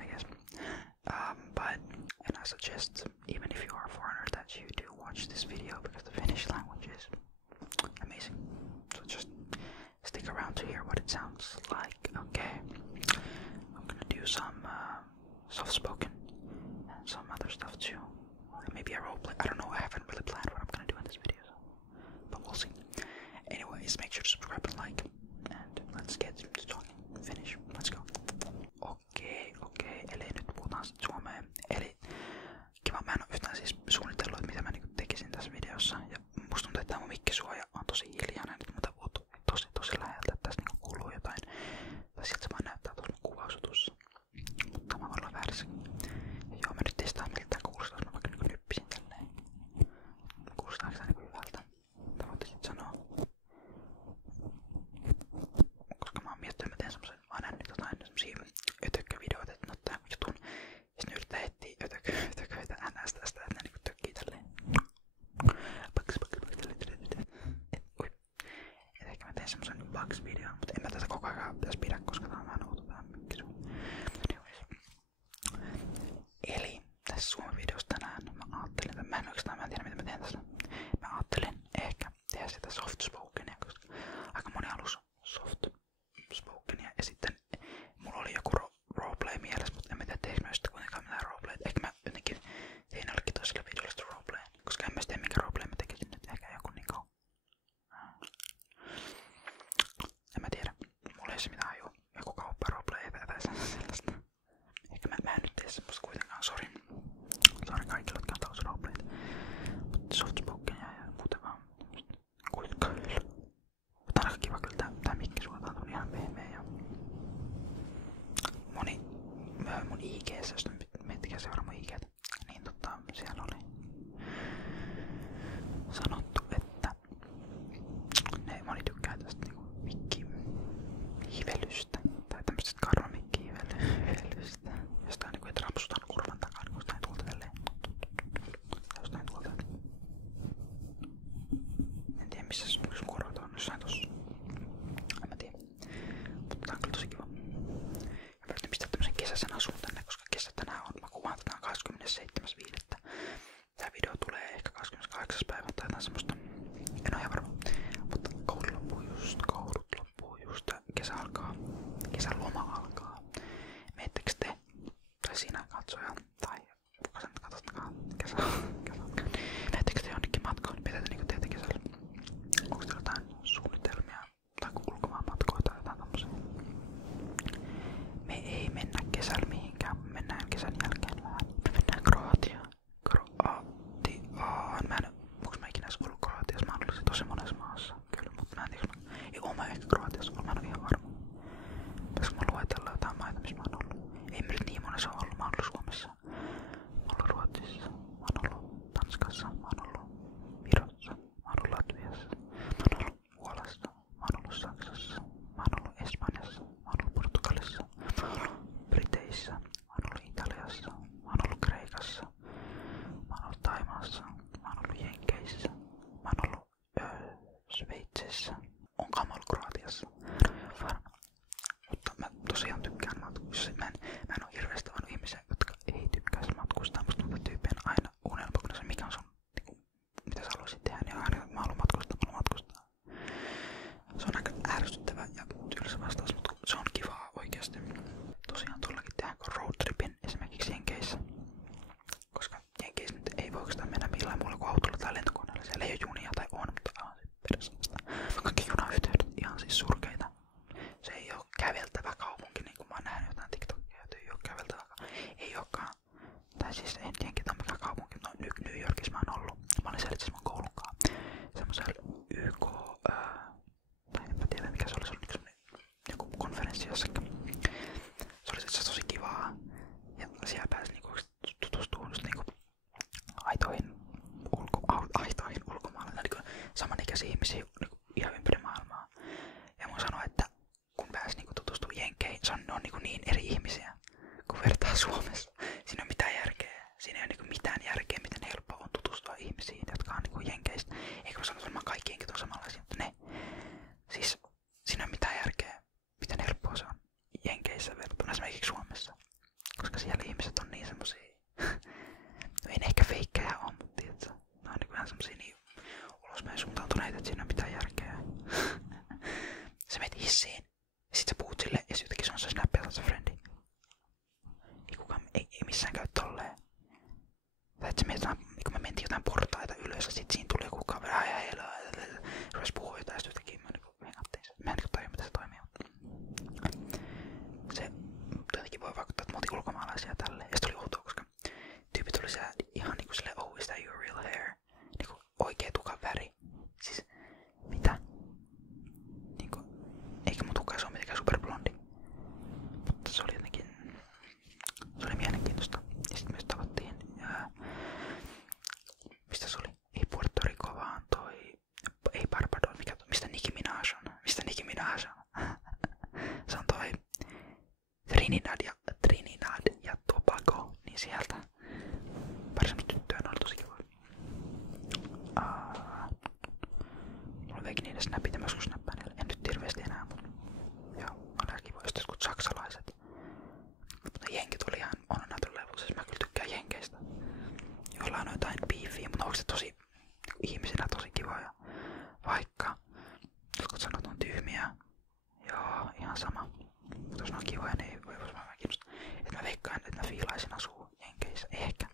I guess. And I suggest, even if you are a foreigner, that you do watch this video because the Finnish language is amazing. So just stick around to hear what it sounds like. Okay, I'm gonna do some soft spoken and some other stuff too. Maybe a roleplay. I don't know. I haven't really planned what I'm gonna do in this video, but we'll see. Anyways, make sure to subscribe and like, and let's get to talking Finnish. Let's go. Okei, eli nyt puhutaan sit suomeen. Eli kiva, mä en oo yhtään siis suunnitellut, että mitä mä niinku tekisin tässä videossa. Ja musta tuntuu, että tää mun mikkisuoja on tosi hiljainen. Nyt mä puhun tosi läheltä, että tässä niinku kuuluu jotain. Tai siltä se vaan näyttää tuossa mun kuvausjutussa. Mutta mä voin olla väärässäkin. Ja joo, mä nyt testaan miltä tää kuulostaa, jos mä vaikka niinku nyppisin tälleen. Kuulostaako tää niinku hyvältä? Tai voitte sit sanoa. Koska mä oon miettinyt, että mä teen semmosen, mä oon nähnyt jotain semmosia ötökkövideoita, että ne ottaa jutun. Ja sit ne yrittää etsiä ötököitä NS tästä, että ne niinku tökkii tälleen. Ui. Et ehkä mä teen semmosen bugs-videon, mutta en mä tätä koko ajan pitäis pidä, koska tää on vähän outo tää mikkisu. Eli tässä Suomi-videossa tänään mä ajattelin, että mä en tiedä mitä mä teen tässä. Mä ajattelin ehkä tehdä sitä soft spokenia, koska aika moni halusi soft spokenia. Ja sitten mulla oli joku roleplay mielessä, mutta en mä tiedä teekö mä sitten kuitenkaan mitään roleplayt. Ehkä mä jotenkin tein jollekin toiselle videolle sitä roleplay, koska en mä tiedä minkä roleplay mä tekisin nyt. Ehkä joku niinku... En mä tiedä. Mulla ei se mitään hajua. Joku kauppa roleplay tai sellaista. Ehkä mä en nyt tee semmoista kuitenkaan. Sori kaikille, jotka on taus roleplayt. Mutta soft spokenia ja muuten vaan kuitenkaan. Mutta on aika kiva kyllä tää mikkisuota on ihan pehmeä ja mun IG:ssä, jos miettikää seuraa mun IG:tä, niin siellä oli sanottu, että moni tykkää tästä niinku mikkihivelystä tai tämmöisestä karvamikkihivelystä, jostain niinku et rapsutaan kurvan takaa, niin jostain tuolta tälleen. Jostain tuolta. En tiedä missä sun korvat on, jossain tossa. En mä tiedä. Mutta tää on kyllä tosi kiva. Ja mä yritin pistää tämmösen kesäisen asun tänne, koska kesä tänään on. Mä kuvaan tätä 27.5. Tää video tulee ehkä 28. päivä tai jotain semmoista. En oo ihan varma. Mutta koulut loppuu just. Kesäloma alkaa. Meettekö te? Tai sinä katsoja? Tai kuka sen katsotakaan? Meettekö te jonnekin matkaan? Mitä te niinku teette kesällä? Onko teillä jotain suunnitelmia? Tai ulkomaanmatkoja tai jotain tommosia? Me ei mennä kesällä mihinkään. Me mennään kesän jälkeen vähän. Me mennään Kroatiaan. Onko mä ikinä ollut Kroatiassa? Mä oon ollut tosi monessa maassa. Kyllä, mutta mä en tiedä. Ei oo mä ehkä Kroatiassa ollut. Mä en oo ihan varma. Pitäisikö mä luetella jotain maita, missä mä oon ollut? Ei mä nyt niin monessa ollut. Mä oon ollut Suomessa. Mä oon ollut Ruotsissa. Mä oon ollut Tanskassa. Mä oon ollut Virossa. Mä oon ollut Latviassa. Mä oon ollut Puolassa. Mä oon ollut Saksassa. Mä oon ollut Espanjassa. Mä oon ollut Portugalissa. Mä oon ollut Briteissä. Mä oon ollut Italiassa. Mä oon ollut Kreikassa. Mä oon ollut Thaimaassa. Mä oon ollut Jenkeissä. Mä oon ollut Sveitsissä. Onkaan mä ollut Kroatiassa? Varma. Mutta mä tosiaan tykkään matkustaa. Mä en oo hirveästi tavannut ihmisiä, jotka ei tykkäisi matkustaa. Musta tuntuu tyyppien aina unelma, kun se mikä on sun, niinku, mitä sä haluaisit tehdä, niin aina mä haluan matkustaa. Se on aika ärsyttävä ja tylsä vastaus, mutta se on kivaa oikeasti. Tosiaan tuollakin tehdäänkö roadtripin esimerkiksi Jenkeissä. Koska Jenkeissä nyt ei voi oikeastaan mennä millään muulla kuin autolla tai lentokoneella. Siellä ei oo junia tai on, mutta on se perusasta. Kaikki junayhteydet ihan siis surkeita. Se ei oo käveltävä kaupunki, niin kuin mä oon nähnyt jotain TikTokia, että ei oo käveltävä kaupunki. Ei ookaan. Tai siis en tiedä mikään kaupunki, no New Yorkissa mä oon ollut. Mä olin siellä itse mun koulunkaan. Semmosella YK, tai en mä tiedä mikä se oli semmonen joku konferenssi jossakin. Se oli itse tosi kivaa. Ja siellä pääsi niinku tutustumaan just niinku aitoihin ulkomaalaisiin, niinku samanikäisiä ihmisiä niinku ihan ympäri maailmaa. Ja mun sanoi, että kun pääsi niinku tutustumaan Jenkeihin, ne on niinku niin eri ihmisiä kuin vertaa Suomessa. Siinä ei ole mitään järkeä. Siinä ei ole niinku mitään järkeä, miten helppo on tutustua ihmisiin, jotka on niinku Jenkeistä. Eikä mä sano, että varmaan kaikki jenkit on samanlaisia, mutta ne. Siis siinä ei ole mitään järkeä, miten helppoa se on Jenkeissä verrattuna esimerkiksi Suomessa. voi vaikuttaa, että me oltiin ulkomaalaisia tälleen. Ja sit oli outoa, koska tyypit oli siellä ihan niinku silleen, oh, is that your real hair? Niinku oikee tukan väri. Siis, mitä? Niinku, eikä mun tukka se oo mitenkään superblondi. Mutta se oli jotenkin, se oli mielenkiintoista. Ja sit myös tavattiin, mistä se oli? Ei Puerto Rico, vaan ei Barbados, mistä Nicki Minaj on? Mistä Nicki Minaj on? Se on toi Trinidad ja Tobago, niin sieltä pari semmoista tyttöä, ne oli tosi kivoja. Mulla on veikin niiden snapit, en mä joskus snappaa niille, en nyt hirveesti enää, mutta joo, on ihan kivoja, just jotkut saksalaiset. Mutta jenkit oli ihan on another level, siis mä kyllä tykkään jenkeistä. Joillain on jotain beefiä, mutta onko se tosi ihmisinä tosi kivoja, vaikka jotkut sanoo, että on tyhmiä. Joo, ihan sama. Mutta jos ne on kivoja, niin ei voi vähän kiinnostaa. Et mä veikkaan, että mä fiilaisin asua jenkeissä. Ehkä.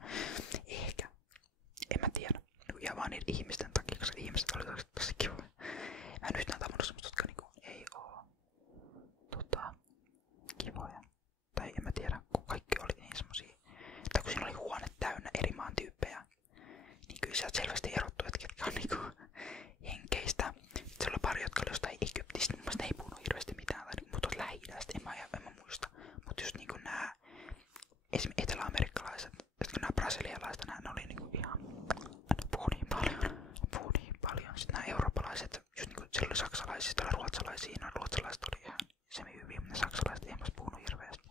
En mä tiedä. Ja vaan niiden ihmisten takia, koska ihmiset oli tosi kivoja. Mä en yhtään tavannut semmoista, jotka niinku ei oo kivoja. Tai en mä tiedä, kun kaikki oli niin semmosia. Tai kun siinä oli huone täynnä eri maan tyyppejä, niin kyllä sieltä selvästi erottu, että ketkä on niinku jenkeistä. Siellä oli pari, jotka oli jostain Egyptistä. Mun mielestä ne ei puhunut hirveästi mitään. Tai niinku mut Lähi-idästä, en mä muista. Mut just niinku nää esimerkiksi etelä-amerikkalaiset, jotka nää brasilialaiset, ne oli niinku ihan puhuu niin paljon. Sitten nää eurooppalaiset, just niinku siellä oli saksalaisia, siellä oli ruotsalaisia. No ruotsalaiset oli ihan semi-hyviä, mutta ne saksalaiset ei edes puhunut hirveästi.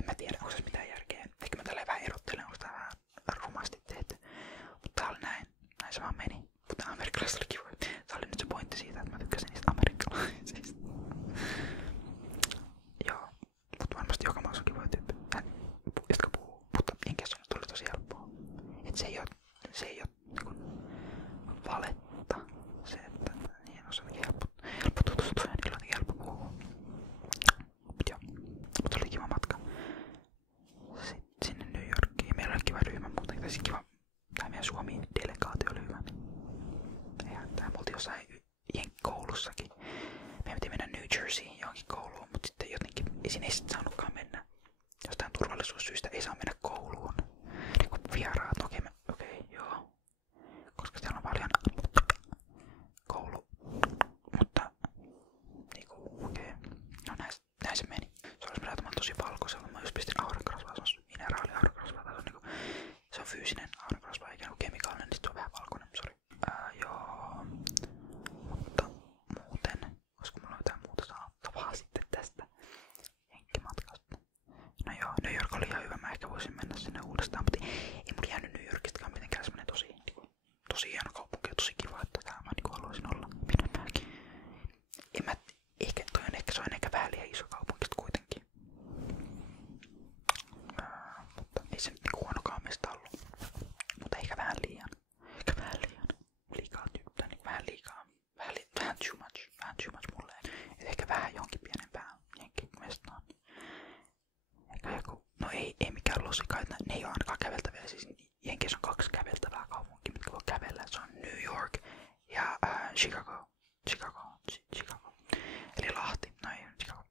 En mä tiedä, onko se mitään järkeä. Ehkä mä tälleen vähän erottelen, onko tää vähän rumasti tehty. Mutta tää oli näin se vaan meni. Mutta nää amerikkalaiset oli kivoja. Se oli nyt se pointti siitä, että mä tykkäsin niistä amerikkalaisista. Joo, mutta varmasti joka maassa on kivoja tyyppejä, jotka puhuu. Mutta jenkeissä on tosi helppoa. Et se ei oo niinku valetta. Se, että niin on jotenkin helppo tutustua ja niillä on jotenkin helppo puhua. Mut joo, mutta oli kiva matka. Sitten sinne New Yorkiin. Meillä oli kiva ryhmä muutenkin. Tai kiva, tai meidän Suomi-delegaatio oli hyvä. Me oltiin jossain koulussakin. Me piti mennä New Jerseyin johonkin kouluun, mutta sitten jotenkin ei sinne sitten saanutkaan mennä. Jostain turvallisuussyistä ei saa mennä kouluun. Niin kuin vieraat, okei, joo. Koska siellä on paljon koulu. Mutta niinku, okei. No näin se meni. Se olisi mennyt tosi valkoisella. Mä just pistin aurinkorasvaa, se on mineraali-aurinkorasvaa. Se on niinku, se on fyysinen aurinkorasva eikä kemikaalinen, niin sit on vähän valkoinen, sori. Joo, mutta muuten, olisiko mulla jotain muuta sanottavaa sitten tästä jenkkimatkasta? No joo, New York oli ihan hyvä, mä ehkä voisin mennä sinne uudestaan, mutta ei mun jäänyt New Yorkistakaan mitenkään semmonen tosi hieno kaupunki ja tosi kiva, että täällä mä niinku haluaisin olla pidempäänkin. Se on ehkä vähän liian iso kaupunki kuitenkin. Mutta ei se niinku huonokaan meistä ollut. Mutta ehkä vähän liian. Liikaa tyyppää, niin vähän too much mulle. Et ehkä vähän johonkin pienempään jenkkimestaan. Ehkä joku, no ei mikään losika, että ne ei oo ainakaan käveltäviä. Siis Jenkeissä on 2 käveltävää kaupunkia, mitkä voi kävellä. Se on New York ja Chicago. Eli Lahti, no ei Chicago.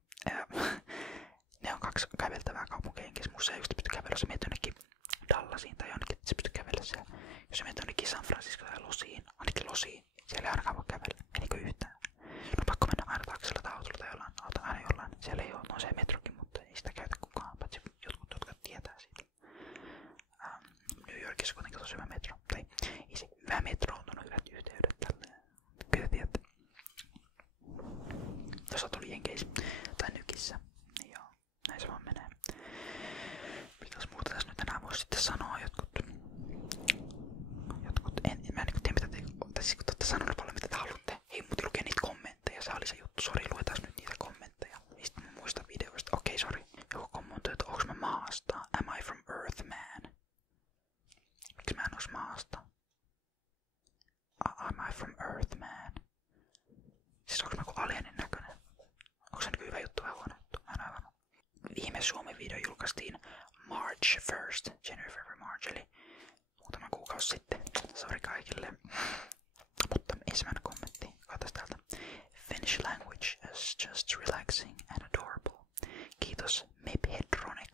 Ne on 2 käveltävää kaupunkia Jenkeissä. Musta ei just pysty kävellä, jos sä menet jonnekin Dallasiin tai jonnekin, että sä pystyt kävellä siellä. Jos sä menet jonnekin San Francisco tai ainakin Losiin, siellä ei ainakaan voi kävellä, ei niinku yhtään. No pakko mennä aina taksilla tai autolla tai aina jollain. Siellä ei oo, no se metrokin, mutta ei sitä käytä kukaan, paitsi jotkut, jotka tietää siitä. New Yorkissa kuitenkin tosi hyvä metro, tai ei se hyvä metro, on hyvät yhteydet tälleen. Kyllä tiedätte. Tuossa tuli Jenkeissä tai Nykissä, niin joo, näin se vaan menee. Mitäs muuta tässä nyt enää voisi sitten sanoa jotkut, mä en niinku tiedä mitä te, tai siis kun te olette sanonut paljon mitä te haluatte. Hei, mut lukee niitä kommentteja, se oli se juttu, sori, luetaan nyt niitä kommentteja. Niistä mun muista videoista, okei, sori. Joku kommentoi, että onks mä maasta? Am I from Earth, man? Miksi mä en ois maasta? Am I from Earth, man? Siis onks mä joku alienin näköinen? Onks se hyvä juttu vai huono juttu? Mä en aivan. Viime Suomen video julkaistiin March 1st, January, February, March, eli muutama kuukausi sitten. Sori kaikille. Mutta ensimmäinen kommentti, katsotaan täältä. Finnish language is just relaxing and adorable. Kiitos Mepedronic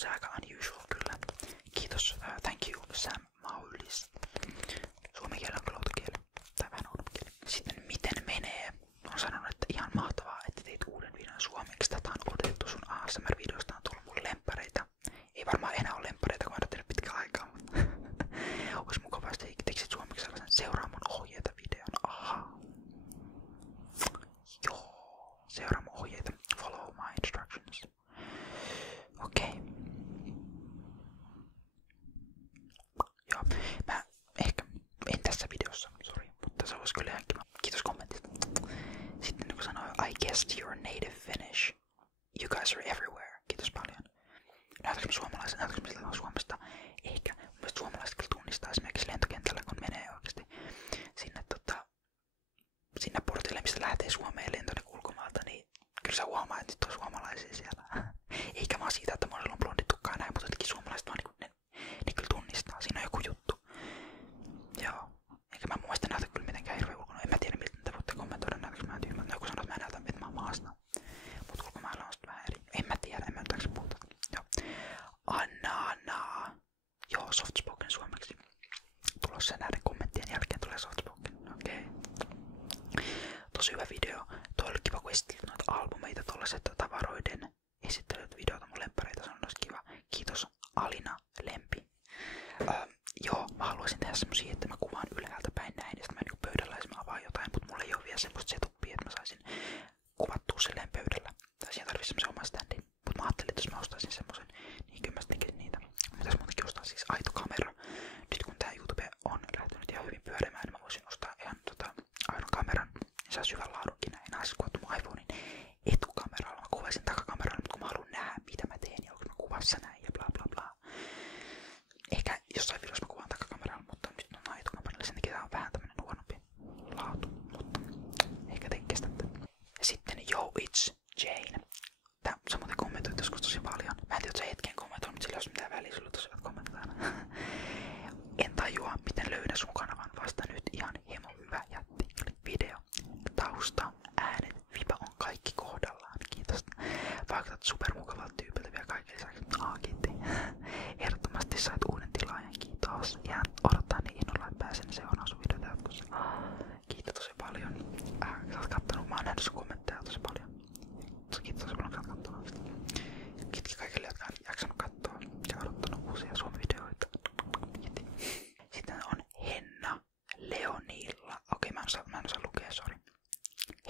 se aika unusual kyllä. Kiitos, thank you Sam Maulis. Suomen kieli on lautakieli, tai vähän oudompi kieli. Sitten miten menee? On sanonut, että ihan mahtavaa, että teit uuden videon suomeksi. Tätä on odotettu sun ASMR-videosta, on tullut mun lemppareita. Ei varmaan enää ole lemppareita, kun mä en ole tehnyt pitkään aikaa, mutta olisi mukavaa, jos teksit suomeksi sellaisen seuraa mun ohjeita videon. Ahaa. Joo, seuraa mun ohjeita. Follow my instructions. Okei. Joo, mä ehkä en tässä videossa, sori, mutta se olisi kyllä ihan kiva. Kiitos kommentista. Sitten kun sanoi, I guessed you're native Finnish. You guys are everywhere. Kiitos paljon. Näytätkö me suomalaiset? Näytätkö me sillä tavalla Suomesta? Ehkä. Mun mielestä suomalaiset kyllä tunnistaa esimerkiksi lentokentällä, kun menee oikeasti sinne portille, mistä lähtee Suomeen lentoon ulkomaalta, niin kyllä sä huomaa, että nyt on suomalaisia siellä. Eikä vaan siitä, että monella on blondi tukkaa näin, mutta jotenkin suomalaiset vaan ne kyllä tunnistaa. Siinä on joku juttu. Joo. Eikä mä muista näytä kyllä mitenkään hirveän ulkona. En mä tiedä, miltä te voitte kommentoida, näytäkö mä tyhmältä. Joku sanoo, että mä näytän, että mä oon maasta. Mut ulkomailla on sitten vähän eri. En mä tiedä, en mä yhtääksä puhuta. Joo. Anna. Joo, softspoken suomeksi. Tulossa näiden kommenttien jälkeen tulee softspoken. Okei. Tosi hyvä video. Toi oli kiva, kun esittelit noita albumeita, tollaset tavaroiden esittelyt videota mun lemppareita. Se on myös kiva. Kiitos Alina Lempi. Joo, mä haluaisin tehdä semmosia, että mä kuvaan ylhäältä päin näin ja sitten mä pöydällä mä avaan jotain, mutta mulla ei oo vielä semmoista setupia, että mä saisin kuvattua silleen pöydällä. Tai siihen tarvitsisi semmosen oman standin. Mut mä ajattelin, että jos mä ostaisin semmosen, niin kyllä mä sitten tekisin niitä. Mitäs muutenkin ostaa siis aito kamera. Nyt kun tää YouTube on lähtenyt ihan hyvin pyörimään, niin mä voisin ostaa ihan aidon kameran. Niin saisi hyvän laadunkin näin. Nää siis kuvattu mun iPhonein etukameralla. Mä kuvaisin takakameralla, mutta kun mä haluan nähdä, mitä mä teen ja onko mä kuvassa näin ja bla bla bla. Ehkä jossain videossa mä kuvaan takakameralla, mutta nyt on etukameralla. Sen takia tää on vähän tämmönen huonompi laatu, mutta ehkä te kestätte. Ja sitten Yo It's Jane. Sä muuten kommentoit joskus tosi paljon. Mä en tiedä, että sä hetken kommentoin, mutta sillä ei ole mitään väliä, sulla tosi hyvät kommentit aina. En tajua, miten löydän sun kanavan vasta nyt. Ihan hieman hyvä jätti. Video, tausta, äänet, vipa on kaikki kohdallaan. Kiitos. Vaikutat supermukavalta tyypiltä vielä kaiken lisäksi. Kiitti. Ehdottomasti sait uuden tilaajan. Kiitos. Ja odottaa niin innolla, että pääsen seuraamaan sun videota jatkossa. Kiitos tosi paljon. Sä oot kattonut, mä oon nähnyt sun kommentteja tosi paljon. Kiitos tosi paljon, kun sä oot kattonut. Kiitos kaikille, jotka on jaksanut katsoa ja odottanut uusia Suomi-videoita. Kiitos. Sitten on Henna Leonilla. Okei, mä en osaa lukea, sori.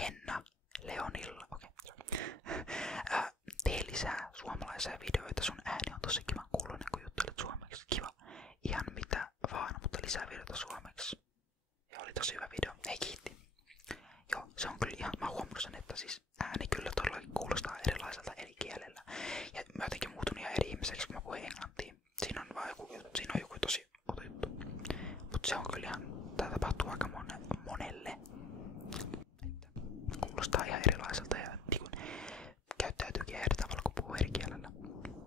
Henna Leonilla. Okei, tee lisää suomalaisia videoita. Sun ääni on tosi kivan kuuloinen, kun juttelet suomeksi. Kiva. Ihan mitä vaan, mutta lisää videoita suomeksi. Ja oli tosi hyvä video. Hei, kiitti. Joo, se on kyllä ihan, mä oon huomannut sen, että siis ääni kyllä todellakin kuulostaa erilaiselta eri kielellä. Ja mä jotenkin muutun ihan eri ihmiseksi, kun mä puhun englantia. Siinä on vaan joku tosi outo juttu. Mut se on kyllä ihan, tää tapahtuu aika monelle. Että kuulostaa ihan erilaiselta ja niin käyttäytyykin eri tavalla, kun puhuu eri kielellä.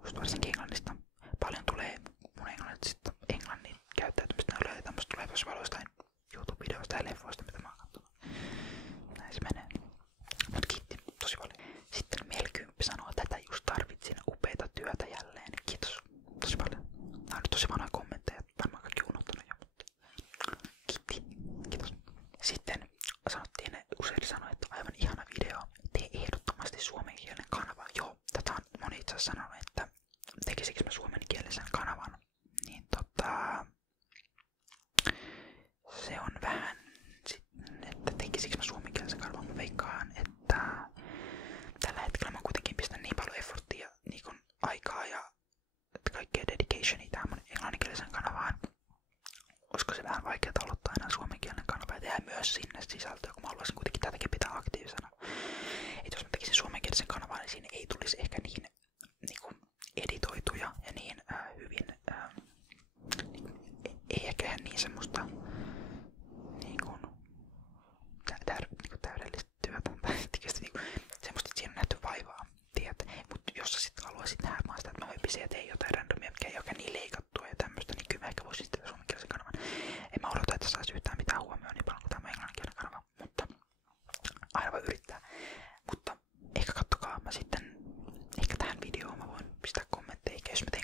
Just varsinkin englannista. Paljon tulee mun englannista englannin käyttäytymistä. Ne tämmöstä tulee tosi valoistain YouTube-videoista ja leffoista, mitä mä oon kattonut. Näin se menee. Mut kiitti tosi paljon. Sitten Melkymppi sanoo, että tätä just tarvitsin upeita työtä jälleen. Kiitos tosi paljon. Nää on nyt tosi vanhoja kommentteja. Varmaan kaikki unohtanut jo, mutta kiitti. Kiitos. Sitten sanottiin, usein sanoi, että aivan ihana video. Tee ehdottomasti suomenkielinen kanava. Joo, tätä on moni itse asiassa sanonut, että tekisikö mä suomenkielisen kanavan. Niin se on vähän sitten, että tekisikö mä suomenkielisen kanavan. Mä veikkaan, että tällä hetkellä mä kuitenkin pistän niin paljon efforttia niin kun aikaa ja kaikkea dedicationia tähän mun englanninkielisen kanavaan. Olisiko se vähän vaikeaa aloittaa enää suomenkielinen kanava ja tehdä myös sinne sisältöä, kun mä haluaisin kuitenkin tätäkin pitää aktiivisena. Et jos mä tekisin suomenkielisen kanavan, niin siinä ei tulisi ehkä niin kuin editoituja ja niin hyvin, ei ehkä ihan niin semmoista täydellistä työtä, tai semmoista, että siinä on nähty vaivaa, tiedät. Mutta jos sä sit haluaisit nähdä vaan sitä, että mä höpisin ja teen jotain randomia, mikä ei ole niin leikattua ja tämmöstä, niin kyllä mä ehkä voisin tehdä suomenkielisen kanavan. En mä odota, että saisi yhtään mitään huomioon niin paljon kuin tämä englanninkielinen kanava, mutta aina voi yrittää. Mutta ehkä kattokaa, mä sitten, ehkä tähän videoon mä voin pistää kommentteja, jos mä teen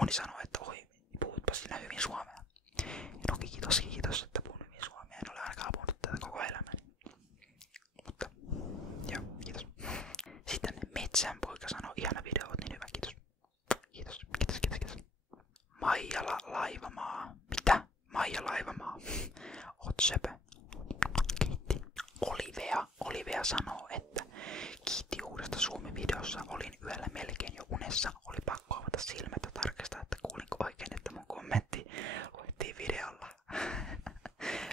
moni sanoo, että oi, puhutpa sinä hyvin suomea. No kiitos, että puhun hyvin suomea. En ole ainakaan puhunut tätä koko elämäni. Mutta, joo, kiitos. Sitten Metsän poika sanoo, ihana video, oot niin hyvä, kiitos. Kiitos. Maijala Laivamaa. Mitä? Maija Laivamaa. Oot söpö. Kiitti. Olivea sanoo, että kiitti uudesta Suomi-videossa. Olin yöllä melkein jo unessa. Oli pakko avata silmät ja tarkistaa, että kuulinko oikein, että mun kommentti luettiin videolla.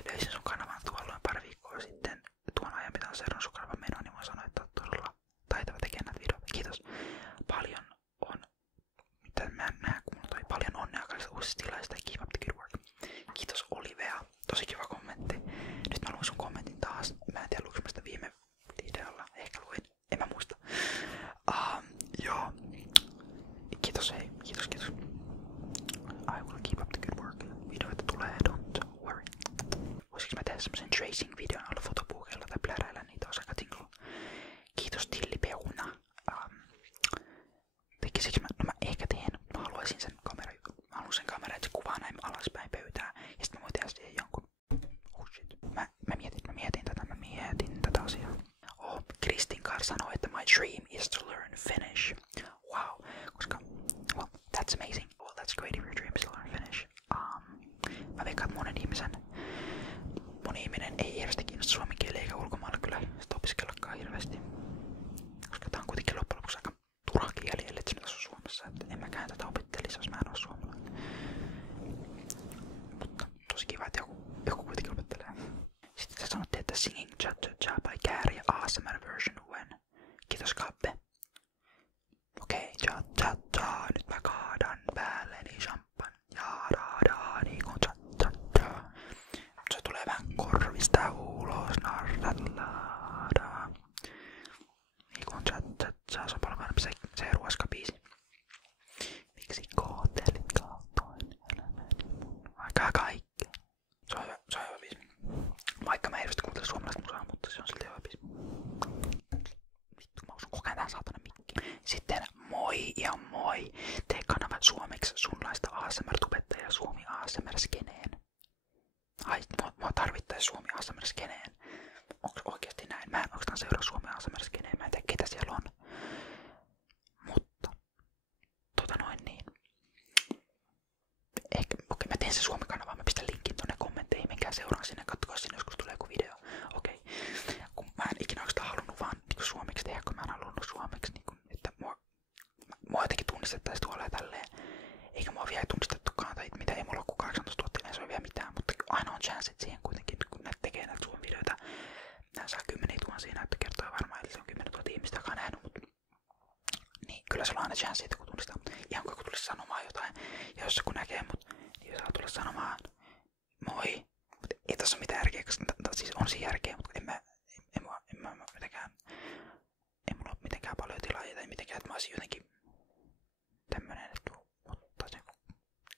Löysin sun kanavan tuolloin pari viikkoa sitten. Tuon ajan mitä on seurannut sun kanavan menoa, niin voin sanoa, että oot todella taitava tekemään näitä videoita. Kiitos. Paljon on, mitä mä en näe, kun toi paljon onnea kaikista uusista tilaista ja keep up the good work. Kiitos Olivea. Tosi kiva kommentti. Nyt mä luin sun kommentin taas. Mä en tiedä luinko mä sitä viime videolla. Ehkä luin. En mä muista. Joo. Kiitos hei. Kiitos. I will keep up the good work. Videoita tulee, don't worry. Voisiko mä tehdä semmosen tracing videon alla fotopuukeilla tai pläräillä niitä osa katingalla? Kiitos Tilli Peuna. Tekisikö mä? No mä ehkä teen. Mä haluaisin sen kameran. Mä haluan sen kameran, että se kuvaa näin alaspäin pöytää. Ja sit mä voin tehdä siihen jonkun. Oh shit. Mä mietin tätä asiaa. Kristin Kar sanoi, että my dream is to learn Finnish. Wow. Koska, well, that's amazing. Well, that's great if your dream is to learn Finnish. Mä veikkaan, että moni ihminen ei hirveästi kiinnosta suomen kieliä eikä ulkomailla kyllä sitä opiskellakaan hirveästi. Koska tää on kuitenkin loppujen lopuksi aika turha kieli, ellei se asu Suomessa. Et en mäkään tätä opettelisi, jos mä en oo suomalainen. Mutta tosi kiva, että joku kuitenkin opettelee. Sitten sä sanottiin, että Singing Cha Cha Cha by Kääri ja ASMR version when. Kiitos Kappe. Okei, cha cha cha, nyt mä kaadan päälleni champagne. Ja niin kuin cha cha cha. Se tulee vähän korvista ulos, narrallada. Niin kuin cha cha cha, se on paljon parempi se ruoskabiisi. Miksi kohtelit kaltoin elämäni mun vaikka kaikkea? Se on hyvä biisi. Vaikka mä en hirveästi kuuntele suomalaista musaa, mutta se on silti hyvä biisi. Vittu, mä usun koko ajan tähän saatana mikkiin. Sitten moi ja moi. Tee kanavat suomeksi sunlaista ASMR-tubettajaa Suomi ASMR-skeneen. Ai, mua tarvittais Suomi ASMR-skeneen. Onko oikeesti näin? Mä en oikeastaan seuraa Suomi ASMR-skeneen. Mä en tiedä ketä siellä on. Mutta, niin. Ehkä, okei, mä teen se Suomi-kanava. Mä pistän linkin tonne kommentteihin. Menkää seuraa sinne, katsokaa sinne, joskus tulee joku video. Okei. Kun mä en ikinä oikeastaan halunnut vaan niin suomeksi tehdä, kun mä en halunnut suomeksi, niin kun, että mua jotenkin tunnistettaisiin tuolla ja tälleen. Eikä mua vielä tunnistettukaan, tai mitä ei mulla ole kuin 18 000, ei se ole vielä mitään, mutta aina on chanssit siihen kuitenkin, kun näitä tekee näitä Suomen videoita. Nää saa 10 000 näyttökertoja varmaan, eli se on 10 000 ihmistä, joka on nähnyt, mutta niin kyllä se on aina chanssi, että kun tunnistaa, mutta ihan kun tulisi sanomaan jotain, ja jos kun näkee mut, niin saa tulla sanomaan moi, mutta ei tässä ole mitään järkeä, koska siis on siinä järkeä, mutta en mulla ole mitenkään paljon tilaajia tai mitenkään, että mä olisin jotenkin tämmönen, että ottaisin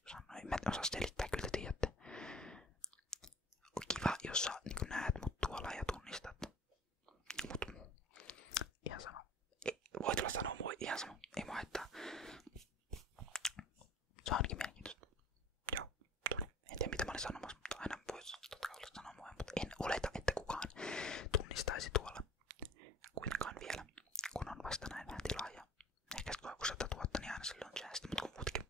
sanoa, mä en osaa selittää, kyllä te tiedätte. On kiva, jos sä niin näet mut tuolla ja tunnistat. Mut ihan sama. Voi tulla sanoa moi, ihan sama. Ei mua haittaa. Se on ainakin mielenkiintoista. Joo, tuli. En tiedä mitä mä olin sanomassa, mutta aina voi totta kai olla sanoa moi. Mutta en oleta, että kukaan tunnistaisi tuolla kuitenkaan vielä, kun on vasta näin vähän tilaajia. Ehkä kun joku 100 000, niin aina sille on chance. Mutta kun muutenkin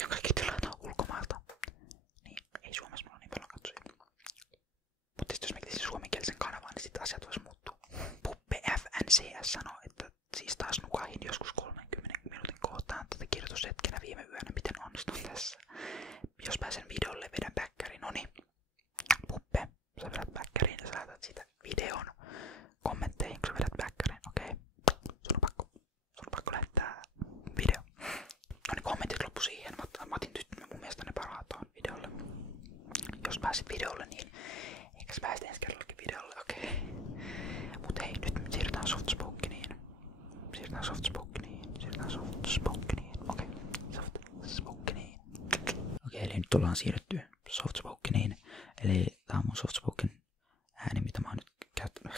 ja kaikki tilaajat on ulkomailta, niin ei Suomessa mulla niin paljon katsojia. Mutta jos mä tekisin suomenkielisen kanavan, niin sitten asiat vois muuttua. Puppe FNCS sanoo, että siis taas nukahin joskus 30 minuutin kohtaan tätä kirjoitushetkenä viime yönä. Miten onnistun tässä? Jos pääsen videolle, vedän backkariin. Noniin, Puppe, sä vedät backkariin ja sä laitat siitä videon kommentteihin, kun sä vedät backkariin. Okei, sun on pakko lähettää video. No niin, kommentit loppu siihen. Mä otin nyt mun mielestä ne parhaat tuohon videolle. Jos pääsit videolle, niin eikä sä pääsit ensi kerrallakin videolle, okei. Mut hei, nyt siirrytään Softspookeniin. Okei, Softspookeniin. Okei, eli nyt ollaan siirrytty Softspookeniin. Eli tää on mun Softspoken ääni, mitä mä oon nyt käyttänyt.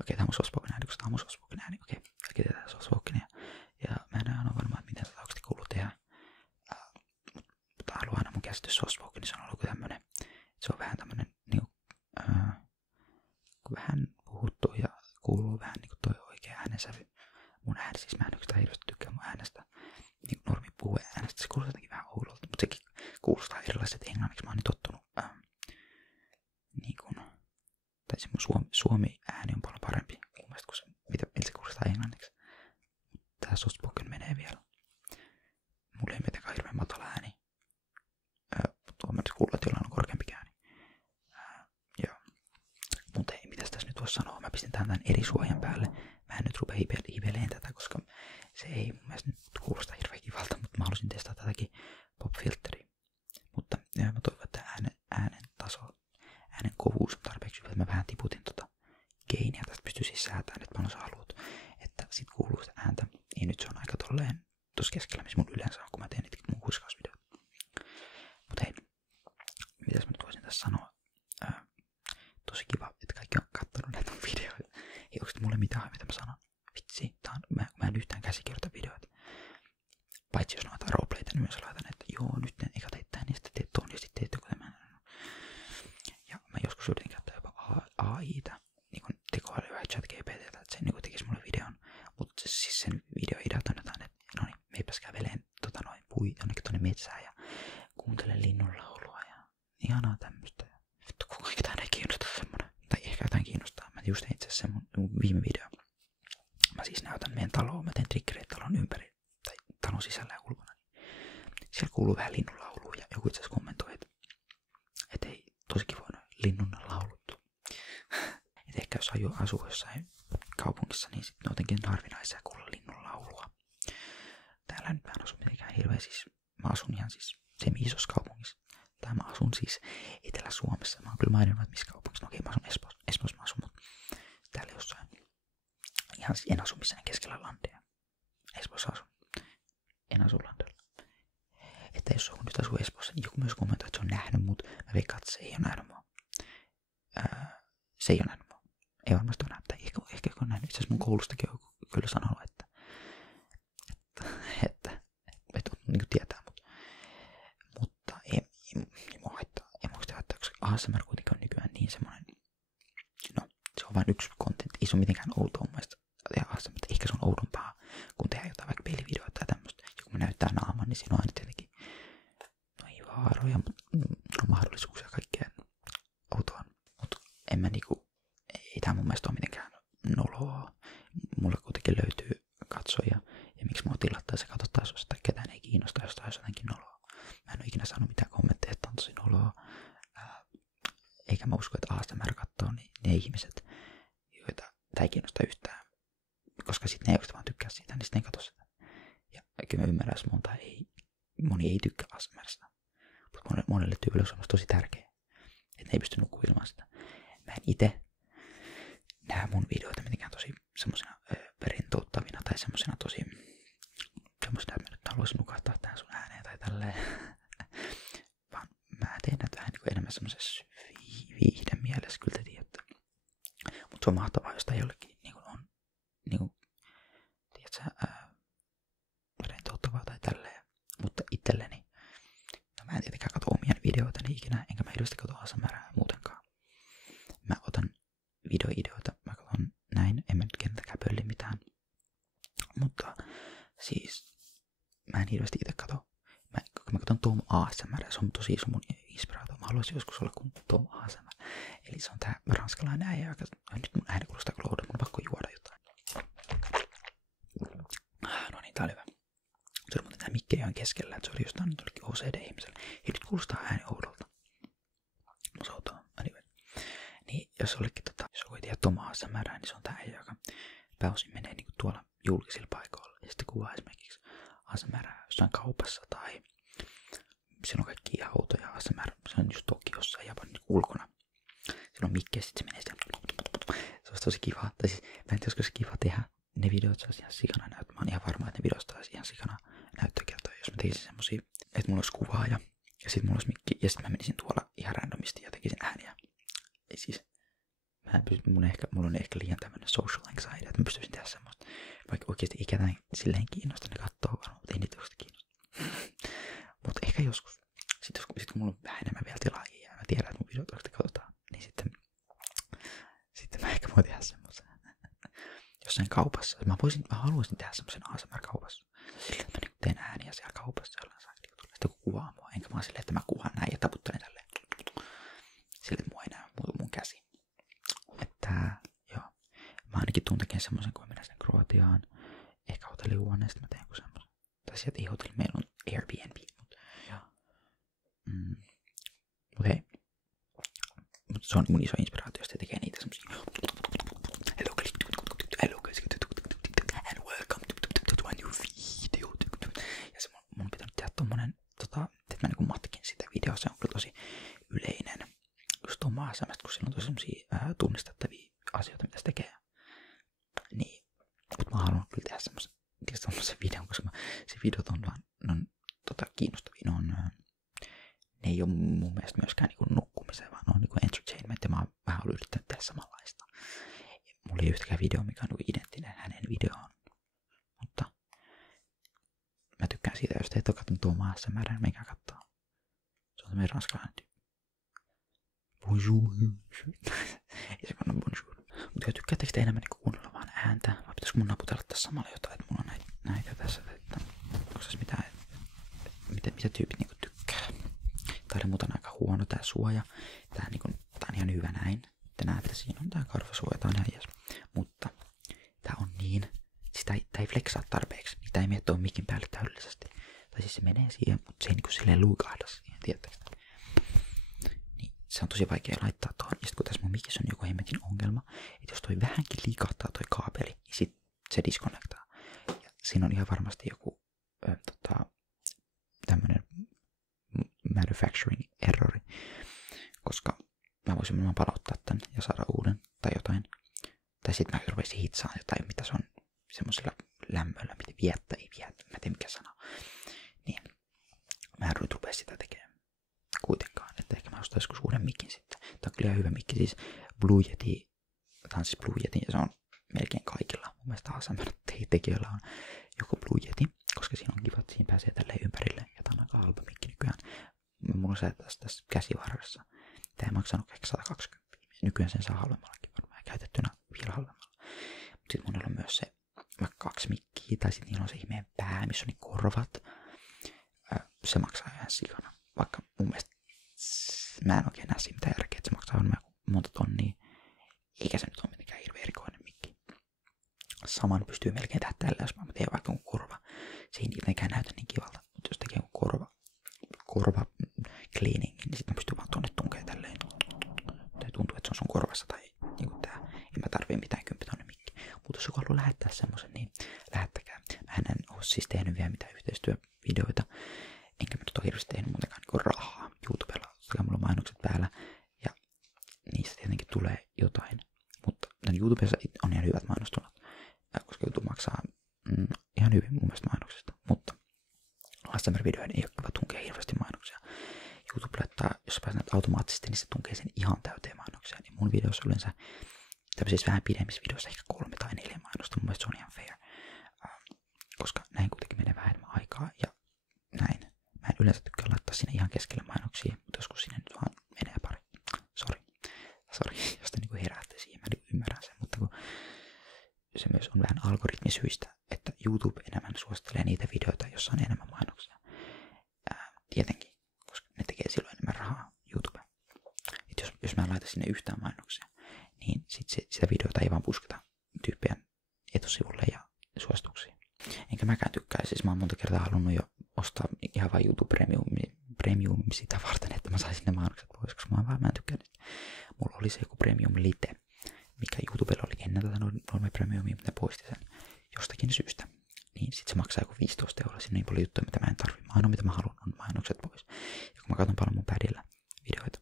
Okei, tää on mun Softspoken ääni, koska tää on mun Softspoken ääni. Okei, käytetään Softspookenia. Ja mä en ole varma, että miten tätä oikeasti kuuluu tehdä. ääni. Siis mä en yhtään hirveästi tykkää mun äänestä. Niin normi puhuu äänestä. Se kuulostaa jotenkin vähän oudolta, mutta sekin kuulostaa erilaiset englanniksi. Mä oon niin tottunut. Niin kun, tai se mun suomi ääni on paljon parempi mun mielestä kuin se, miltä se kuulostaa englanniksi. Tää softpoken menee vielä. Mulla ei mitenkään hirveän matala ääni. Mutta on kuulla, että jollain on korkeampi ääni. Joo. Mutta ei, mitäs tässä nyt voisi sanoa. Mä pistin tämän eri suojan päälle. Mä en nyt rupea hiveleen tätä, koska se ei mun mielestä nyt kuulosta hirveän kivalta, mutta mä halusin testata tätäkin pop-filtteriä. Mutta mä toivon, että äänen taso, äänen kovuus on tarpeeksi hyvä, että mä vähän tiputin gainia. Tästä pystyy siis säätämään, että paljon sä haluat, että sit kuuluu sitä ääntä. Niin nyt se on aika tolleen tossa keskellä, missä mun yleensä on, kun mä teen niitä mun huiskausvideoita. Mut hei, mitäs mä nyt voisin tässä sanoa? Tosi kiva, että kaikki on kattonut näitä videoita. Ei onks mulle mitään, mitä mä sanon? Vitsi, mä en yhtään käsikirjoita videoita. Paitsi jos noita roleplayta, niin myös laitan, että joo, nyt eka teit tän, ja sitten teet ton, ja sitten teet joku tämän. Ja mä joskus yritin käyttää jopa AI:tä, niin kuin tekoälyä ja ChatGPT:tä, että se niin tekisi mulle videon. Mutta siis sen videoideat on jotain, että no niin, meipäs käveleen jonnekin tonne metsään ja kuuntelen linnun laulua ja ihanaa tämmöstä. Vittu, kukaan ketään ei kiinnosta semmonen. Tai ehkä jotain kiinnostaa. Mä just itse asiassa mun viime video. Mä siis näytän meidän taloa. Mä teen triggereitä talon ympäri. Tai talon sisällä ja ulkona. Siellä kuuluu vähän linnun laulua ja joku itse asiassa kommentoi, että ei tosi kivoina linnun laulut. Et ehkä jos asuu jossain kaupungissa, niin sitten jotenkin harvinaisia kuulla linnun laulua. Täällä nyt mä en asu mitenkään hirveä, siis mä asun ihan siis semi-isossa kaupungissa. Tai mä asun siis Etelä-Suomessa. Mä oon kyllä maininnut, että missä kaupungissa. No okei, mä asun Espoossa mä asun, mutta täällä jossain. Ihan en asu missään keskellä landia. Espoossa asun. En asu landella. Että jos joku nyt asuu Espoossa, niin joku myös kommentoi, että se on nähnyt mut. Mä veikkaan, että se ei ole nähnyt mua. Se ei ole nähnyt mua. Ei varmasti ole nähnyt. Ehkä joku on nähnyt. Itse asiassa mun koulustakin on kyllä sanonut, että niin kuin tietää, mutta ei mua haittaa. Ei mua haittaa, koska ASMR kuitenkin on nykyään niin semmoinen, no se on vain yksi content, ei se ole mitenkään outoa mun mielestä tehdä ASMR, ehkä se on oudompaa, kun tehdään jotain vaikka pelivideoita tai tämmöistä. Ja kun me näyttää naaman, niin siinä on aina tietenkin ei vaaroja, mutta on mahdollisuuksia kaikkeen outoon. Mutta en mä niinku, ei tää mun mielestä ole mitenkään noloa. Mulla kuitenkin löytyy katsoja. Ja miksi mua tilattaisi ja katsottaisi, jos ketään ei kiinnosta, jos taisi jotenkin noloa. Mä en ole ikinä saanut mitään kommentteja, että on tosi noloa. Eikä mä usko, että ASMR katsoo niin ne ihmiset, joita tää ei kiinnosta yhtään. Koska sit ne ei vaan tykkää siitä, niin sit ne ei katso sitä. Ja kyllä mä ymmärrän, jos moni ei tykkää ASMRstä. Mutta monelle tyylille on tosi tärkeä. Että ne ei pysty nukkua ilman sitä. Mä en ite näe mun videoita mitenkään tosi semmosena rentouttavina tai semmosena tosi semmosena, että mä nyt haluaisin nukahtaa tähän sun ääneen tai tälleen. Vaan mä teen näitä vähän niin enemmän semmosessa viihden mielessä, kyllä te tiedätte. Mut se on mahtavaa, jos tää jollekin niin on niin tiedätkö, rentouttavaa tai tälleen. Mutta itselleni, no mä en tietenkään katso omia videoitani ikinä, enkä mä hirveästi katso ASMRää muutenkaan. Mä otan videoideoita, mä katson näin, en mä nyt keneltäkään pölli mitään. Mutta siis, mä en hirveästi itse katso. Mä katson Tom ASMR, se on tosi iso mun inspiraatio. Mä haluaisin joskus olla kuin Tom ASMR. Eli se on tää ranskalainen äijä, joka nyt mun ääni kuulostaa kyllä oudolla, mun on pakko juoda jotain. No niin, tää oli hyvä. Se oli muuten tää mikki ihan keskellä, että se oli jostain nyt olikin OCD-ihmisellä. Hei, nyt kuulostaa ääni oudolta. Mun soutoa, anyway. Niin, jos olikin jos joku ei tiedä Tom ASMR, niin se on tää äijä, joka pääosin menee niinku tuolla julkisilla paikoilla. Ja sitten kuvaa esimerkiksi ASMR jossain kaupassa tai siinä on kaikki autoja ASMR. Se on just Tokiossa ja Japanin ulkona. Siinä on mikki ja sitten se menee sitä. Se olisi tosi kiva. Tai siis, mä en tiedä, olisiko se kiva tehdä ne videot, se olisi ihan sikana näyttää. Mä oon ihan varma, että ne videosta olisi ihan sikana näyttökertoja. Jos mä tekisin semmosia, että mulla olisi kuvaa ja sitten mulla olisi mikki ja sitten mä menisin tuolla ihan randomisti ja tekisin ääniä. Ei siis, mulla on ehkä liian tämmönen social anxiety, että mä pystyisin tehdä semmoista. Vaikka oikeesti ei ketään silleen kiinnosta, ne kattoo varmaan, mutta ei niitä oikeasti kiinnosta. Mutta ehkä joskus. Sitten kun mulla on vähän enemmän vielä tilaajia ja mä tiedän, että mun videot oikeasti katsotaan, niin sitten mä ehkä voin tehdä semmoisen. Jossain kaupassa, mä mä haluaisin tehdä semmosen ASMR-kaupassa. Sillä, että mä niin teen ääniä siellä kaupassa jollain sitten kun kuvaa mua. Enkä vaan silleen, että mä kuvaan näin ja taputtelen tälleen. Sille, että mua ei näy mun käsi. Että joo. Mä ainakin tuun tekemään semmosen, kun mä menen sinne Kroatiaan. Ehkä hotellihuoneesta mä teen joku semmosen. Tai sieltä ei hotelli, meillä on Airbnb. Mut hei. Mut se on mun iso inspiraatio, jos te tekee niitä semmosia. Hello guys, and welcome to a new video. Ja se mun pitää tehdä tommonen, että mä niinku matkin sitä videoa, se on kyllä tosi yleinen. Just tuon maasamasta, kun sillä on tosi semmosia tunnistettavia asioita, mitä se tekee. Niin, mut mä haluan kyllä tehdä semmosen videon, koska se videot on vaan, kiinnostavia, ne ei oo mun mielestä myöskään niinku nukkumiseen, vaan ne on niinku entertainment, ja mä oon vähän ollut yrittänyt tehdä samanlaista. Mulla ei yhtäkään video, mikä on niinku identtinen hänen videoon. Mutta mä tykkään siitä, jos te et oo kattonut tuo maassa määrän, menkää kattoo. Se on semmoinen ranskalainen tyyppi. Bonjour. Ei se kannan bonjour. Mutta jos tykkäättekö te enemmän niinku kuunnella vaan ääntä, vai pitäisikö mun naputella tässä samalla jotain, että mulla on näitä tässä, että onko tässä mitään, mitä tyypit niinku tykkää. Tää oli muuten aika huono tää suoja. Tää on ihan hyvä näin. Te näette, siinä on tää karvasuoja, tää on ihan jees. Mutta tää on niin, siis tää ei flexaa tarpeeksi. Niin tää ei mene tuon mikin päälle täydellisesti. Tai siis se menee siihen, mutta se ei niinku silleen luukahda siihen, tiedättekö? Niin se on tosi vaikea laittaa tuohon. Ja sit kun tässä mun mikissä on joku hemmetin ongelma, että jos toi vähänkin liikahtaa toi kaapeli, niin sit se disconnectaa. Ja siinä on ihan varmasti joku tämmönen manufacturing errori, koska mä voisin varmaan palauttaa tän ja saada uuden tai jotain. Tai sit mä ruvaisin hitsaan jotain, mitä se on semmosella lämmöllä, mitä viettä, ei viettä, mä en tiedä mikä sana. Niin, mä en rupea sitä tekemään kuitenkaan, että ehkä mä ostan joskus uuden mikin sitten. Tää on kyllä ihan hyvä mikki, siis Blue Yeti, tää on siis Blue Yeti ja se on melkein kaikilla. Mun mielestä ASMR-tekijöillä on joku Blue Yeti, koska siinä on kiva, että siinä pääsee tälleen ympärille ja tää on aika halpa mikki nykyään. Mulla on se tässä käsivarressa. Tää ei maksanut ehkä 120. Nykyään sen saa halvemmallakin varmaan ja käytettynä vielä halvemmalla. Mut sit monella on myös se vaikka 2 mikkiä tai sit niillä on se ihmeen pää, missä on niin korvat. Se maksaa ihan sikana. Vaikka mun mielestä mä en oikein näe siinä mitään järkeä, että se maksaa varmaan monta tonnia. Eikä se nyt ole mitenkään hirveän erikoinen mikki. Saman pystyy melkein tehdä tällä, jos mä teen vaikka korva. Se ei mitenkään näytä niin kivalta, mutta jos tekee korva cleaning, niin sitten pystyy vaan tuonne tunkeen tälleen. Tai tuntuu, että se on sun korvassa tai niinku tää. En mä tarvii mitään 10 tonne mikki. Mutta jos joku haluaa lähettää semmosen, niin lähettäkää. Mä en oo siis tehnyt vielä mitään yhteistyövideoita. Enkä mä nyt oo hirveästi tehnyt muutenkaan niinku rahaa YouTubella. Koska mulla on mainokset päällä. Ja niistä tietenkin tulee jotain. Mutta YouTubessa on ihan hyvät mainostulot. Koska YouTube maksaa ihan hyvin mun mielestä mainoksista. Mutta ASMR-videoiden ei ole kiva tunkea hirveästi mainoksia. YouTube laittaa, jos sä pääset automaattisesti, niin se tunkee sen ihan täyteen mainoksia. Niin mun videossa yleensä, tämmöisissä vähän pidemmissä videoissa ehkä 3 tai 4 mainosta. Mun mielestä se on ihan fair. Koska näin kuitenkin menee vähän enemmän aikaa ja näin. Mä en yleensä tykkää laittaa sinne ihan keskelle mainoksia, mutta joskus sinne nyt vaan menee pari. Sori, jos te niinku heräätte siihen, mä ymmärrän sen, mutta kun se myös on vähän algoritmisyistä, että YouTube enemmän suosittelee niitä videoita, joissa on enemmän mainoksia. Tietenkin, koska ne tekee silloin enemmän rahaa YouTube. Et jos mä en laita sinne yhtään mainoksia, niin sitä videota ei vaan pusketa tyyppien etusivulle ja suosituksiin. Enkä mäkään tykkää, siis mä oon monta kertaa halunnut jo ostaa ihan vain YouTube Premium sitä varten, että mä saisin ne mainokset pois, koska mä en tykkää niistä. Mulla oli se joku Premium Lite, mikä YouTubella oli ennen tätä Normi Premiumia, mutta ne poisti sen jostakin syystä. Niin sit se maksaa joku 15 €. Siinä on niin paljon juttuja, mitä mä en tarvi. Ainoa mitä mä haluan on mainokset pois. Ja kun mä katson paljon mun padilla videoita,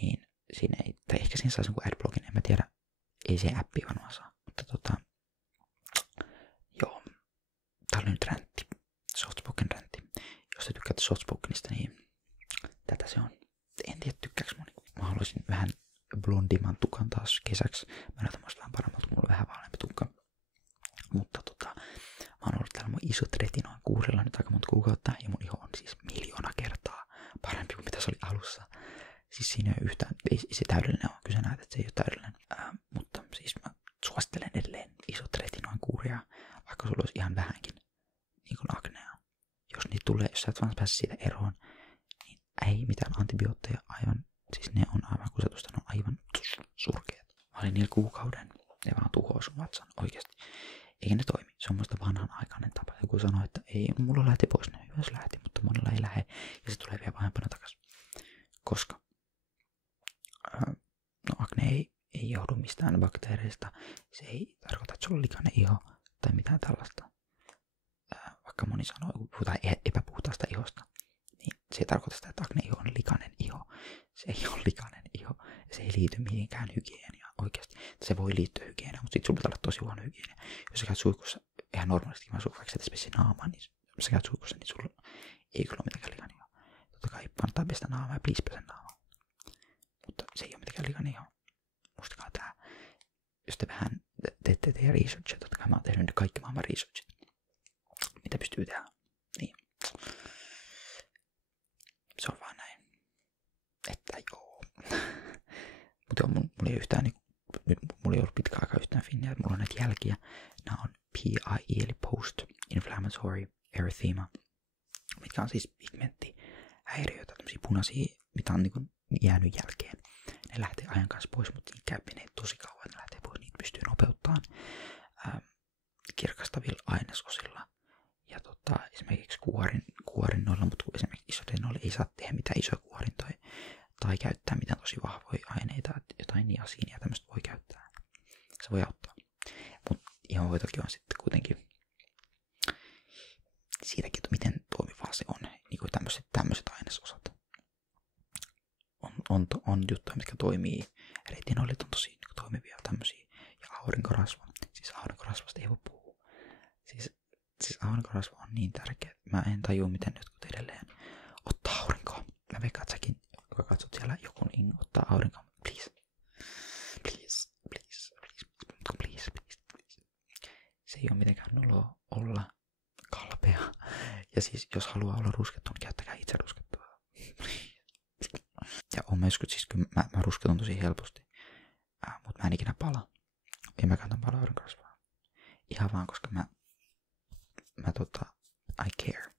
niin siinä ei, tai ehkä siinä saa sen kuin adblockin, en mä tiedä. Ei se appi varmaan saa. Mutta joo. Tää oli nyt räntti. Softspoken räntti. Jos te tykkäätte Softspokenista, niin tätä se on. En tiedä tykkääks mun. Mä haluaisin vähän blondimman tukan taas kesäksi. Mä näytän musta vähän paremmalta, mulla on vähän vaaleampi tukka. Mutta mä oon ollut täällä mun isot retinoin kuurilla nyt aika monta kuukautta. Ja mun iho on siis 1,000,000 kertaa parempi kuin mitä se oli alussa. Siis siinä ei ole yhtään, ei se täydellinen ole. Kyllä sä näet, että se ei ole täydellinen. Mutta siis mä suosittelen edelleen isot retinoin kuuria. tulee, jos sä et vaan pääse siitä eroon, niin ei mitään antibiootteja aivan, siis ne on aivan kusetusta, ne on aivan surkeat. Mä olin niillä kuukauden, ne vaan tuhoaa sun vatsan oikeesti. Eikä ne toimi, se on musta vanhanaikainen tapa. Joku sanoo, että ei, mulla lähti pois, ne hyvä se lähti, mutta monella ei lähde, ja se tulee vielä pahempana takaisin. Koska no akne ei johdu mistään bakteereista, se ei tarkoita, että sulla on likainen iho tai mitään tällaista. Vaikka moni sanoo, kun puhutaan epäpuhtaasta ihosta, niin se ei tarkoita sitä, että akne-iho on likainen iho. Se ei ole likainen iho, se ei liity mihinkään hygieniaan oikeasti. Se voi liittyä hygieniaan, mutta sit sulla pitää olla tosi huono hygienia. Jos sä käyt suihkussa ihan normaalisti, vaikka sä et spessi naamaa, niin jos sä käyt suihkussa, niin sulla ei kyllä ole mitenkään likainen iho. Totta kai kannattaa pestä naamaa ja please pesen naamaa. Mutta se ei ole mitenkään likainen iho. Muistakaa tää. Jos te vähän teette teidän researchia, totta kai mä oon tehnyt ne kaikki maailman researchit. Mitä pystyy tehdä? Niin. Se on vaan näin. Että joo. Mutta mulla ei yhtään niinku, nyt mulla ei ollut pitkään aikaa yhtään finniä, että mulla on näitä jälkiä. Nämä on PIE eli Post Inflammatory Erythema, mitkä on siis pigmenttihäiriöitä, tämmöisiä punaisia, mitä on niinku jäänyt jälkeen. Ne lähtee ajan kanssa pois, mutta niitä käy tosi kauan, ne lähtee pois, niitä pystyy nopeuttamaan kirkastavilla ainesosilla. Ja esimerkiksi kuorinnoilla, mutta esimerkiksi isodennoilla ei saa tehdä mitään isoja kuorintoja tai käyttää mitään tosi vahvoja aineita, jotain niasiinia ja tämmöistä voi käyttää. Se voi auttaa. Mutta ihohoitokin on sitten kuitenkin siitäkin, että miten toimivaa se on. Niin kuin tämmöiset ainesosat. On juttuja, mitkä toimii. Retinolit on tosi niin toimivia tämmöisiä. Ja aurinkorasva. Siis aurinkorasvasta ei voi puhua. Siis aurinkorasva on niin tärkeä. Mä en tajua, miten jotkut edelleen ottaa aurinkoa. Mä veikkaan, että säkin, joka katsot siellä joku, niin ottaa aurinkoa. Please. Please. Please. Please. Please. Please. Se ei ole mitenkään noloa olla kalpea. Ja siis, jos haluaa olla ruskettu, niin käyttäkää itse ruskettua. Ja on myös, siis kyllä mä rusketun tosi helposti. Mutta mä en ikinä pala. Ja mä käytän paljon aurinkorasvaa. Ihan vaan, koska mä I care.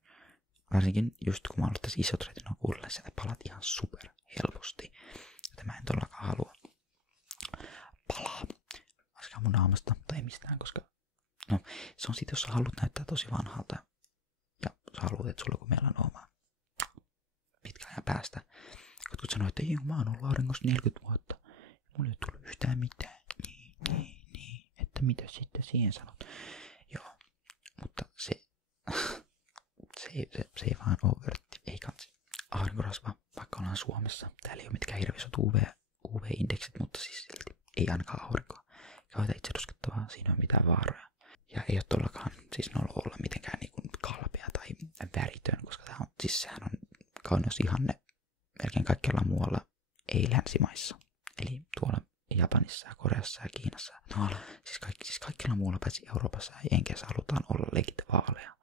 Varsinkin just kun mä oon ollut tässä isot retinokuulissa, että palat ihan super helposti. Joten mä en todellakaan halua palaa. Varsinkaan mun naamasta tai ei mistään, koska no se on sit, jos sä haluat näyttää tosi vanhalta ja sä haluat, että sulla on melanooma pitkään ajan päästä. Jotkut sanoo, että mä oon ollut auringossa 40 vuotta. Mulla ei tullut yhtään mitään. Niin. Että mitä sitten siihen sanot? Joo, mutta se ei vaan ole vörtti. Ei kansi. Aurinkorasva, vaikka ollaan Suomessa. Täällä ei ole mitkään hirveästi UV-indeksit, mutta siis silti ei ainakaan aurinkoa. Käytä itse ruskettavaa, siinä ei ole mitään vaaroja. Ja ei ole todellakaan siis olla mitenkään niinku kalpea tai väritön, koska tää on, siis sehän on kauneusihanne melkein kaikkialla muualla, ei länsimaissa. Eli tuolla Japanissa ja Koreassa ja Kiinassa. No, siis kaikkialla muualla paitsi Euroopassa ja Jenkeissä halutaan olla legit vaaleja.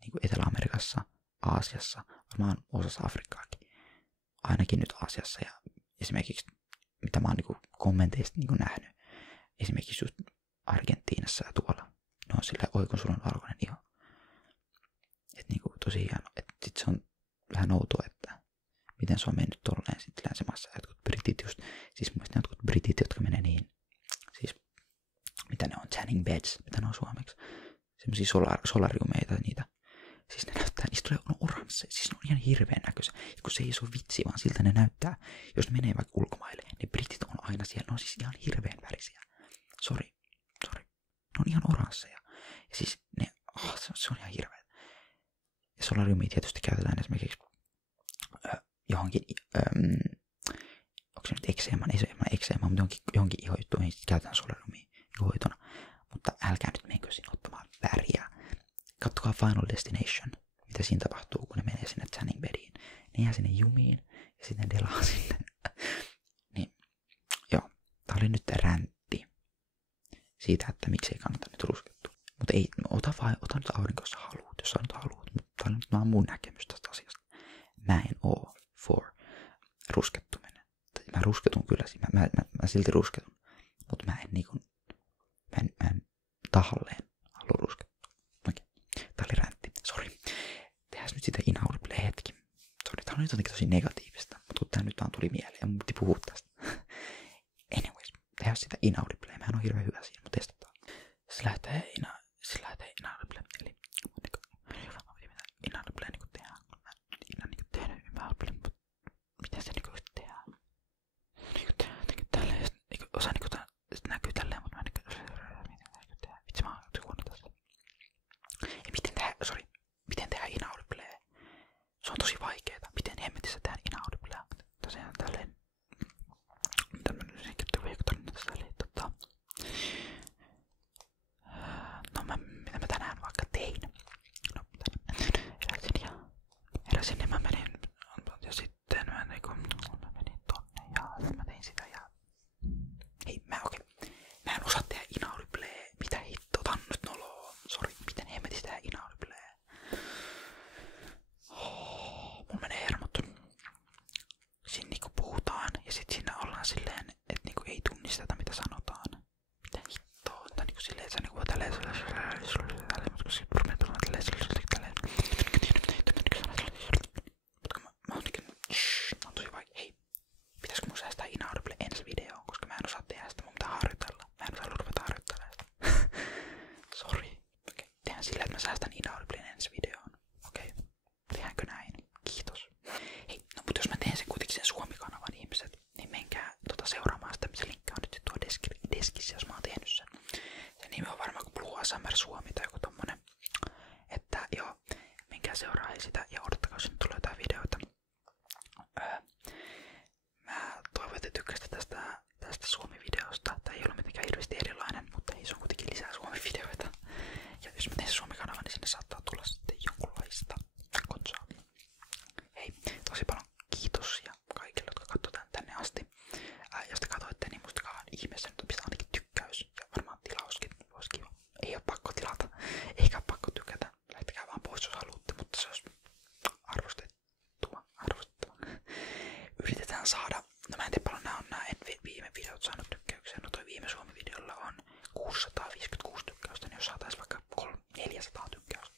Niin kuin Etelä-Amerikassa, Aasiassa, varmaan osassa Afrikkaakin. Ainakin nyt Aasiassa ja esimerkiksi, mitä mä oon niin kommenteista niin nähnyt, esimerkiksi just Argentiinassa ja tuolla. Ne on silleen, oi kun sulla on valkoinen iho. Että niin tosi hieno. Että sit se on vähän outoa, että miten se on mennyt tolleen sitten länsimaassa. Jotkut britit just, siis muistin jotkut britit, jotka menee niin, siis mitä ne on, tanning beds, mitä ne on suomeksi. Semmosia solariumeita niitä. Siis ne näyttää, niistä tulee oransseja, siis ne on ihan hirveän näköisiä. Ja kun se ei ole vitsi, vaan siltä ne näyttää, jos ne menee vaikka ulkomaille, niin britit on aina siellä, ne on siis ihan hirveän värisiä. Sori. Ne on ihan oransseja. Ja siis ne, se on ihan hirveä. Ja solariumia tietysti käytetään esimerkiksi johonkin, onko se nyt ekseeman, ei se ekseema, mutta johonkin ihojuttuihin niin käytetään solariumia ihoitona. Mutta älkää nyt menkö sinne ottamaan väriä. Katsokaa Final Destination, mitä siinä tapahtuu, kun ne menee sinne tanning bediin. Ne jää sinne jumiin ja sitten ne delaa sinne. Niin, joo, tää oli nyt räntti siitä, että miksei kannata nyt ruskettua. Mutta ei, ota nyt aurinko, jos sä haluut, jos sä nyt haluut. Mutta tää on nyt vaan mun näkemys tästä asiasta. Mä en oo for ruskettuminen. Mä rusketun kyllä, mä silti rusketun. Mutta mä en tahalleen halua ruskettua. Okei, tää oli räntti, sori. nyt sitä inaudible hetki. Sori, tää on nyt jotenkin tosi negatiivista, mutta tää nyt vaan tuli mieleen ja mun piti puhua tästä. Anyways, tehdään sitä inaudible. Mä en oo hirveän hyvä siinä, mutta testataan. Se lähtee inaudible, eli inaudible niinku tehdään. Mä en niinku tehnyt inaudible, mutta miten se niinku tehdään? Niinku tehdään jotenkin tälleen, niinku osa niinku tää näkyy tälleen, mutta mä en niinku tehdä. Vitsi, mä oon huono tässä. Ja miten tehdään inaudible? Se on tosi vaikeeta. Miten hemmetissä tehdään inaudible? Tosiaan tälleen. Tämmönen veikkatarina tässä eli mitä mä tänään vaikka tein? No, heräsin ja mä menin ja sitten mä menin tonne ja mä tein sitä ja hei, mä en osaa tehdä inaudiblea. Mitä hittoa, tää on nyt noloa. Sori, miten hemmetissä tehdään inaudiblea? Mulla menee hermot. Siinä niinku puhutaan ja sit siinä ollaan silleen, että niinku ei tunnisteta mitä sanotaan. Mitä hittoa? Tai niinku silleen, että sä niinku tälleen mutta mä oon tosi vaikea. Hei, pitäisikö mun säästää inaudible ensi videoon, koska mä en osaa tehdä sitä, mun pitää harjoitella. Mä en osaa ruveta harjoittelemaan sitä. Sori. Okei, tehdään silleen, että mä säästän inaudiblen ensi videoon. Okei, tehdäänkö näin? Kiitos. Hei, no mutta jos mä teen sen kuitenkin sen Suomi-kanavan ihmiset, niin menkää seuraamaan sitä, se linkki on nyt tuo deskissä, jos mä oon tehnyt sen. Sen nimi on varmaan kuin Blue ASMR Suomi tai joku tommonen. Että joo, menkää seuraa sitä ja odottakaa, jos nyt tulee jotain videoita. Mä toivon, että tykkäsitte tästä Suomi-videosta. Tää ei ollut mitenkään hirveästi erilainen, mutta ei, se on kuitenkin lisää Suomi-videoita. Ja jos mä teen sen Suomi-kanavan, niin sinne saattaa tulla sitten jonkunlaista konsaa. Hei, tosi paljon kiitos ja kaikille, jotka katsovat tänne asti. Jos te katsoitte, niin muistakaa vaan ihmeessä nyt pistää ainakin tykkäys ja varmaan tilauskin olisi kiva. Ei oo pakko tilata, eikä oo pakko tykätä. Lähtekää vaan pois, jos haluatte, mutta se olisi arvostettava. Yritetään saada, no mä en tiedä paljon nää viime videot saanut tykkäyksiä. No toi viime Suomi-videolla on 656 tykkäystä, niin jos saatais vaikka 400 tykkäystä.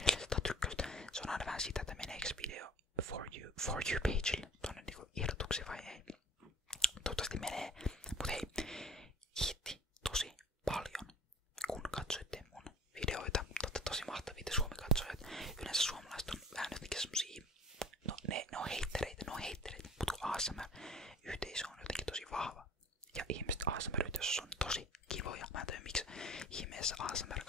400 tykkäystä. Se on aina vähän sitä, että meneekö video for you pageille tonne niinku ehdotuksi vai ei. Toivottavasti menee, mut hei, kiitti tosi paljon, kun katsoitte mun videoita. Totta tosi mahtavia te Suomi-katsojat. Yleensä suomalaiset on vähän jotenkin semmosia, no ne on heittereitä, mut kun ASMR-yhteisö on jotenkin tosi vahva. Ja ihmiset ASMR-yhteisössä on tosi kivoja. Mä en tiedä miksi ihmeessä ASMR